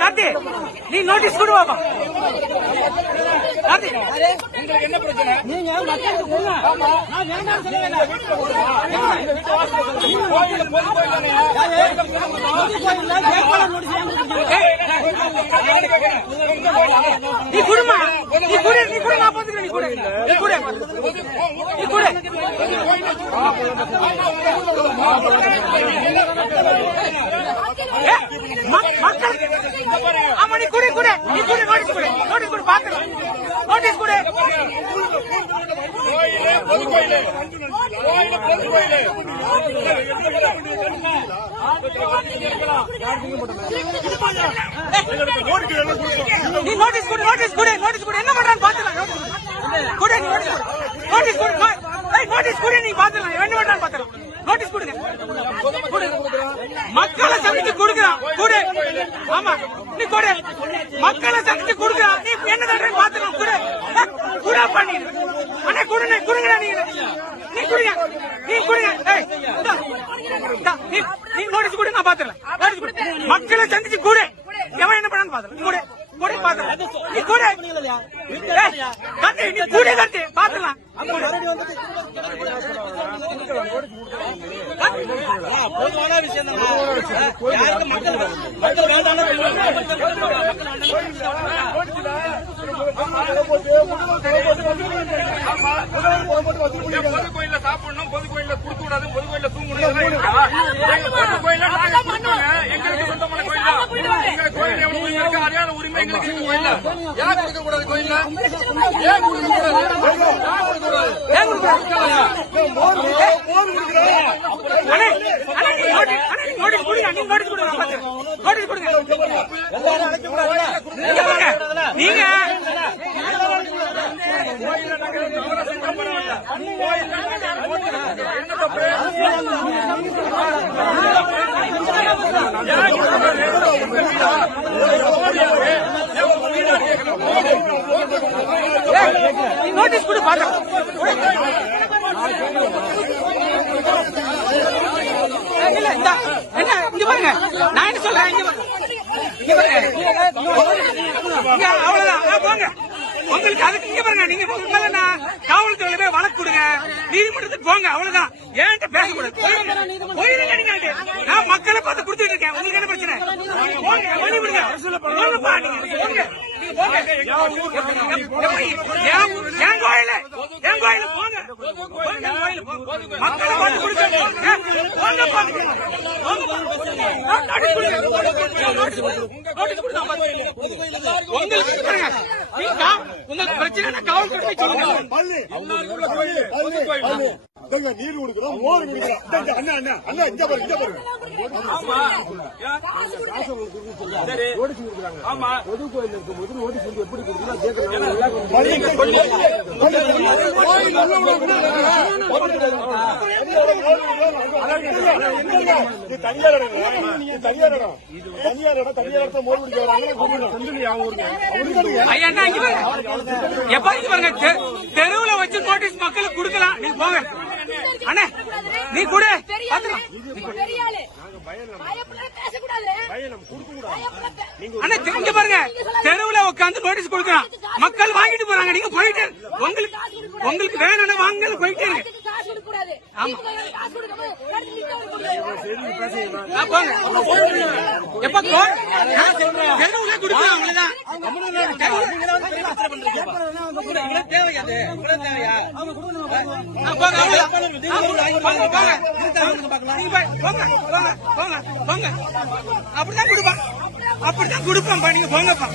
கார்த்தி நீ நோட்டீஸ் கொடு பாப்பா. கார்த்தி என்ன பிரச்சனை? நீங்க நீ குடுமா நீ குடு நீ குடு நான் பாத்துக்கிறேன். நீ குடு நீ குடு நீ குடு. மக்கள் ஆமா நீ குடு குடு நீ குடு. நோட்டீஸ் குடு நோட்டீஸ் குடு பாத்துறேன். நோட்டீஸ் குடு. நீ நோட்டீஸ் குடு நோட்டீஸ் குடு நோட்டீஸ் குடு. என்ன பண்றான்னு பாத்துறேன். குடு நோட்டீஸ் குடு நோட்டீஸ் குடு. நோட்டீஸ் குடு நீ பாத்துறேன். என்ன பண்றான்னு பாத்துறேன். நோட்டீஸ் கொடுங்க. மக்களை சந்திச்சு கொடுக்குறான். குடு ஆமா நீ குடு. மக்களை சந்திச்சு கொடுக்குறான். நீ என்ன தடவை பாத்துக்கலாம். குடு குடா பண்ணி அண்ணா குடுங்க குடுங்கடா. நீ நீ குடுங்க நீ குடுங்க. நீ நோட்டீஸ் குடு நான் பாத்துறேன். நோட்டீஸ் குடு. மக்களை சந்திச்சு குடு. எவன் என்ன பண்ணான்னு பாத்துறேன். குடு குடு பாத்துறேன். நீ குடு கத்தி நீ குடு கத்தி பாத்துலாம். பொதுவான விஷயம் தான். மக்கள் வேண்டாம் பொது கோயில சாப்பிடணும், பொது கோயில குடுக்க கூடாது, பொது கோயில தூங்கணும். பொது கோயில நாங்க கொடுத்தோங்க. எங்களுக்கு சொந்தமான கோயில் தான். எங்க கோயில் எவ்வளவு இருக்கு அறியாத உரிமை எங்களுக்கு இருக்கு. கோயில ஏன் கொடுக்க கூடாது? கோயில ஏன் கொடுக்க கூடாது? ஏன் கொடுக்க கூடாது? நோட்டீஸ் கொடுங்க. நீங்க நோட்டீஸ் கொடுங்க. நோட்டீஸ் கொடுங்க. நீங்க நோட்டீஸ் கொடு பாருங்க. என்ன இங்க பாருங்க. நான் என்ன சொல்றேன். அவ்வளவுதான் போங்க. உங்களுக்கு அதுக்கு இங்க பாருங்க. நீங்க காவல்துறையில போய் வழக்கு கொடுங்க. நீதிமன்றத்துக்கு போங்க. அவ்வளவுதான். ஏன்ட்ட பேசக்கூடாது. போயிருங்க. நீங்க நான் மக்களை பார்த்து கொடுத்துட்டு இருக்கேன். உங்களுக்கு என்ன பிரச்சனை? போங்க வழி விடுங்க. போங்கப்பா நீங்க போங்க. என் கோயில என் கோயில போங்க. மக்களை பார்த்து கொடுங்க. போங்கப்பா உங்களுக்கு பிரச்சனை காவல்துறை சொல்லுங்க. நீர் கொடுக்கிறோம், மோர் கொடுக்கிறோம். அண்ணா அண்ணா அண்ணா இங்க பாருங்க இங்க பாருங்க. ஆமா பொது கோயில் இருக்கும்போது நோட்டீஸ் வந்து எப்படி கொடுக்கலாம் தனியார் இடம். தனியார் இடம். தனியார் இடம். தனியார் இடத்த மோர் குடிக்கிறாங்க. தெருவுல வச்சு நோட்டீஸ் மக்களுக்கு கொடுக்கலாம். நீ போங்க அண்ணே. நீ கூட அண்ணா இங்க பாருங்க. தெருவுல உட்காந்து நோட்டீஸ் கொடுக்கலாம். மக்கள் வாங்கிட்டு போறாங்க. நீங்க போயிட்டு உங்களுக்கு வேணும்னு வாங்க போயிட்டே இருக்கு. ஆமா எப்ப தெருவுல கொடுக்கலாம். அவ்வளவுதான். அப்படிதான் கொடுப்பான். அப்படிதான் கொடுப்பான். நீங்க போங்கப்பா.